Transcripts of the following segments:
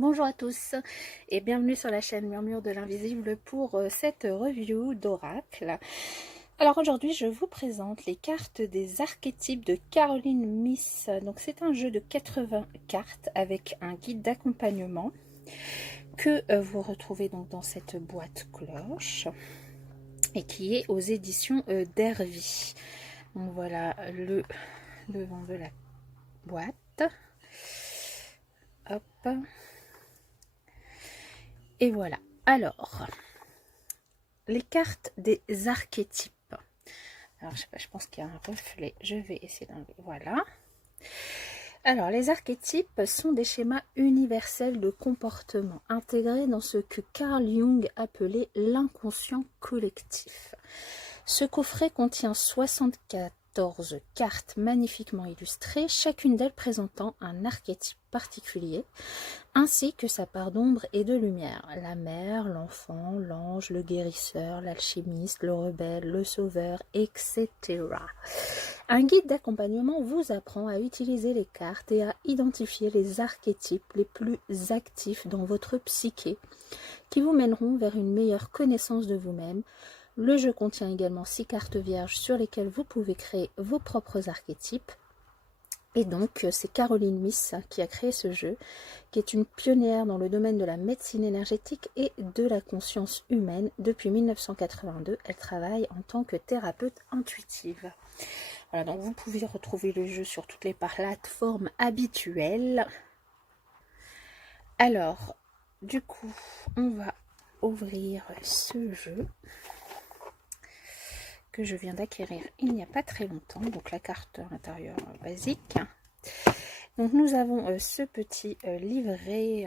Bonjour à tous et bienvenue sur la chaîne Murmure de l'Invisible pour cette review d'oracle. Alors aujourd'hui je vous présente les cartes des archétypes de Caroline Myss. Donc c'est un jeu de 80 cartes avec un guide d'accompagnement que vous retrouvez donc dans cette boîte cloche et qui est aux éditions d'Hervy. Donc voilà le devant de la boîte. Hop. Et voilà. Alors, les cartes des archétypes. Alors, je sais pas, je pense qu'il y a un reflet. Je vais essayer d'enlever. Voilà. Alors, les archétypes sont des schémas universels de comportement intégrés dans ce que Carl Jung appelait l'inconscient collectif. Ce coffret contient 74 cartes magnifiquement illustrées, chacune d'elles présentant un archétype particulier, ainsi que sa part d'ombre et de lumière, la mère, l'enfant, l'ange, le guérisseur, l'alchimiste, le rebelle, le sauveur, etc. Un guide d'accompagnement vous apprend à utiliser les cartes et à identifier les archétypes les plus actifs dans votre psyché, qui vous mèneront vers une meilleure connaissance de vous-même. Le jeu contient également 6 cartes vierges sur lesquelles vous pouvez créer vos propres archétypes. Et donc, c'est Caroline Myss qui a créé ce jeu, qui est une pionnière dans le domaine de la médecine énergétique et de la conscience humaine. Depuis 1982, elle travaille en tant que thérapeute intuitive. Voilà, donc vous pouvez retrouver le jeu sur toutes les plateformes habituelles. Alors, du coup, on va ouvrir ce jeu que je viens d'acquérir il n'y a pas très longtemps. Donc la carte à l'intérieur basique. Donc nous avons ce petit livret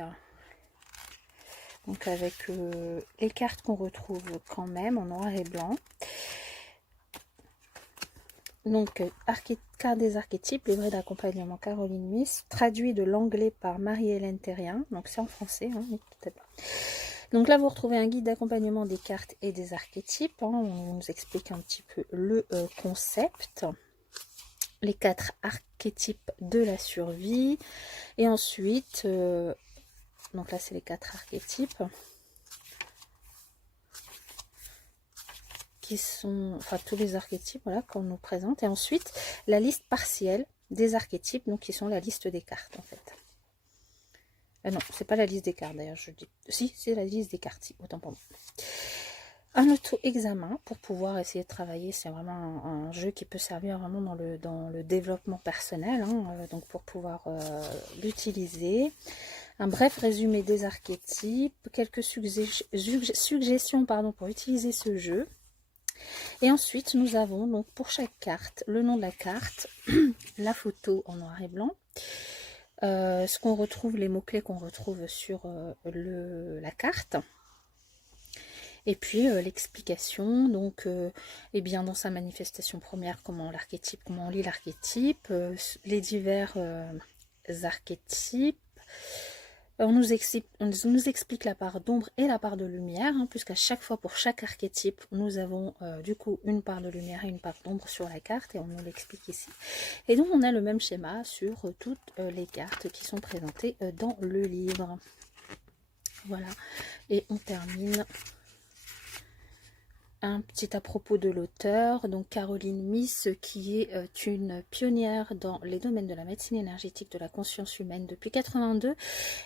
donc avec les cartes qu'on retrouve quand même en noir et blanc. Donc carte des archétypes, livret d'accompagnement Caroline Myss, traduit de l'anglais par Marie-Hélène Terrien. Donc c'est en français, hein, peut-être pas. Donc là, vous retrouvez un guide d'accompagnement des cartes et des archétypes. Hein. On nous explique un petit peu le concept. Les 4 archétypes de la survie. Et ensuite, donc là, c'est les 4 archétypes. Qui sont, enfin, tous les archétypes, voilà, qu'on nous présente. Et ensuite, la liste partielle des archétypes, donc qui sont la liste des cartes, en fait. Non, c'est pas la liste des cartes d'ailleurs, je dis. Si, c'est la liste des cartes, si, autant pour moi. Un auto-examen pour pouvoir essayer de travailler, c'est vraiment un jeu qui peut servir vraiment dans le développement personnel, hein, donc pour pouvoir l'utiliser. Un bref résumé des archétypes, quelques suggestions pour utiliser ce jeu. Et ensuite, nous avons donc pour chaque carte, le nom de la carte, la photo en noir et blanc, ce qu'on retrouve, les mots-clés qu'on retrouve sur la carte. Et puis l'explication, donc eh bien dans sa manifestation première, comment on lit l'archétype, les divers archétypes. On nous explique la part d'ombre et la part de lumière, hein, puisqu'à chaque fois, pour chaque archétype, nous avons du coup une part de lumière et une part d'ombre sur la carte, et on nous l'explique ici. Et donc, on a le même schéma sur toutes les cartes qui sont présentées dans le livre. Voilà, et on termine un petit à propos de l'auteur, donc Caroline Myss, qui est une pionnière dans les domaines de la médecine énergétique, de la conscience humaine depuis 82.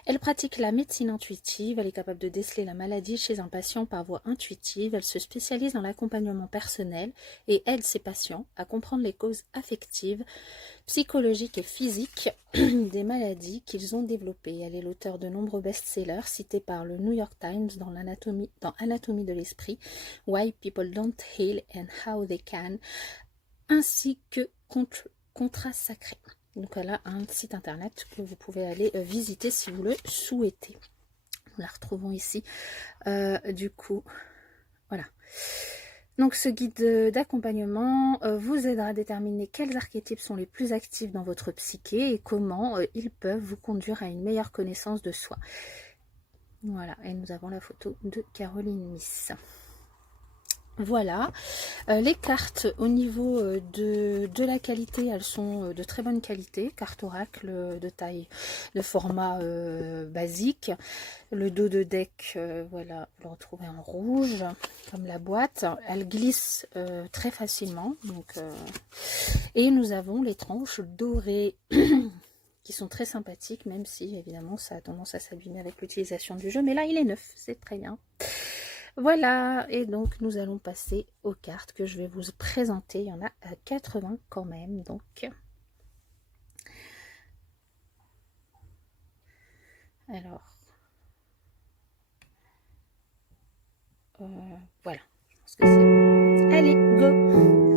Elle pratique la médecine intuitive, elle est capable de déceler la maladie chez un patient par voie intuitive, elle se spécialise dans l'accompagnement personnel et aide ses patients à comprendre les causes affectives, psychologiques et physiques des maladies qu'ils ont développées. Elle est l'auteur de nombreux best-sellers cités par le New York Times dans Anatomie de l'esprit, Why People Don't Heal and How They Can, ainsi que Contrat sacré. Donc elle a un site internet que vous pouvez aller visiter si vous le souhaitez. Nous la retrouvons ici. Du coup, voilà. Donc ce guide d'accompagnement vous aidera à déterminer quels archétypes sont les plus actifs dans votre psyché et comment ils peuvent vous conduire à une meilleure connaissance de soi. Voilà, et nous avons la photo de Caroline Myss. Voilà, les cartes au niveau de la qualité, elles sont de très bonne qualité, carte oracle de taille, de format basique. Le dos de deck, voilà, vous le retrouvez en rouge, comme la boîte. Elle glisse très facilement. Donc, et nous avons les tranches dorées qui sont très sympathiques, même si évidemment ça a tendance à s'abîmer avec l'utilisation du jeu. Mais là, il est neuf, c'est très bien. Voilà, et donc nous allons passer aux cartes que je vais vous présenter. Il y en a 80 quand même, donc... Alors... voilà, je pense que c'est... Allez, go!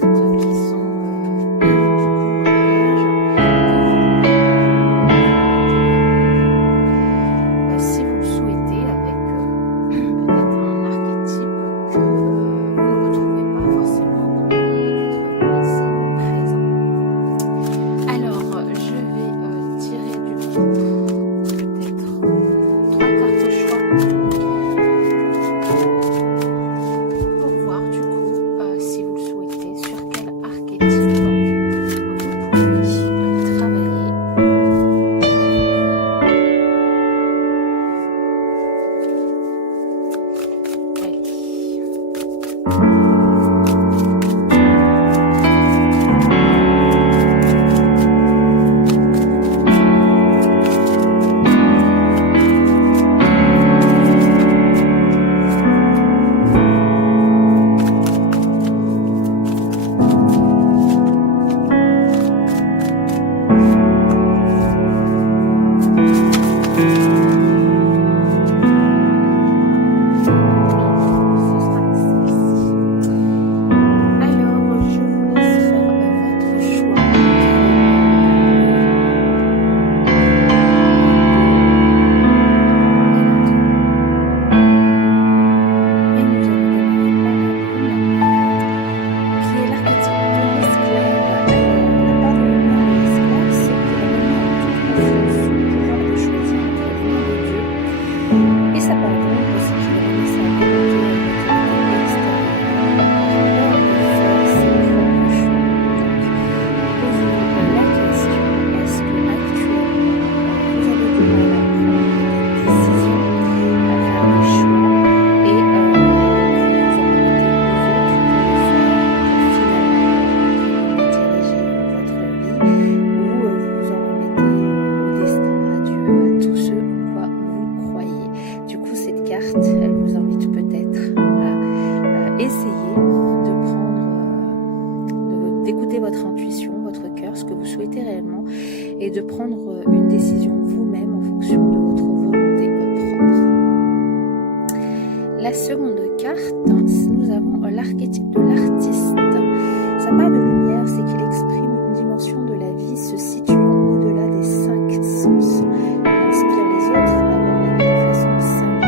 qui sont du coup vierges, si vous le souhaitez, avec peut-être un archétype que vous ne retrouvez pas forcément dans les 80 ici présents. Alors, je vais tirer du coup peut-être 3 cartes au choix pour voir du coup si vous le souhaitez sur quel archétype vous pouvez travailler. Elle vous invite peut-être à essayer de prendre, d'écouter votre intuition, votre cœur, ce que vous souhaitez réellement, et de prendre une décision vous-même en fonction de votre volonté propre. La seconde carte, nous avons l'archétype de l'artiste. Ça part de lumière, c'est qu'il exprime une dimension de la vie se situant au-delà des 5 sens. Il inspire les autres à voir la vie de façon symbolique.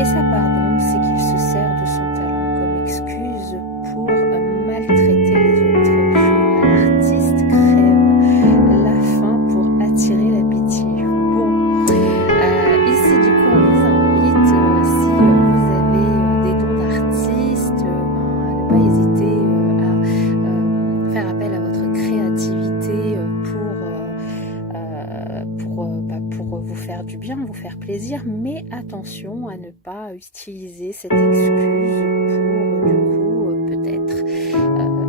Et sa part d'ombre, c'est qu'il se sert de son talent comme excuse pour maltraiter les autres. L'artiste crève la faim pour attirer la pitié. Bon, ici du coup on vous invite, si vous avez des dons d'artiste, à ne pas hésiter à faire appel à votre créativité pour vous faire du bien, vous faire plaisir, mais attention à ne pas utiliser cette excuse pour du coup peut-être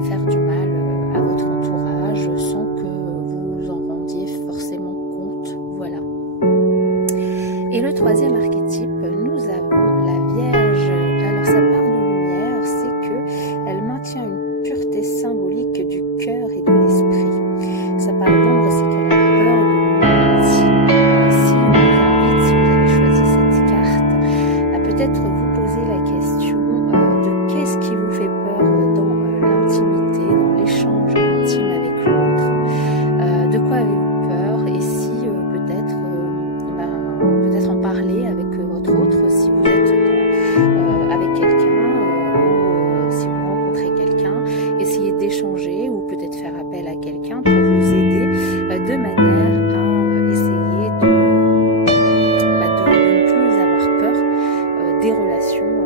faire du mal à votre entourage sans que vous en rendiez forcément compte. Voilà. Et le troisième archétype, nous avons la Vierge. Alors sa part de lumière, c'est que elle maintient une pureté symbolique du cœur et de l'esprit. Sa part d'ombre, c'est qu'elle a peur de peut-être vous poser la question de qu'est-ce qui vous fait peur dans l'intimité, dans l'échange intime avec l'autre, de quoi avez-vous peur, et si peut-être en parler avec votre autre si vous êtes avec quelqu'un ou si vous rencontrez quelqu'un, essayez d'échanger ou peut-être faire appel à quelqu'un pour vous aider de manière à essayer de ne plus avoir peur des relations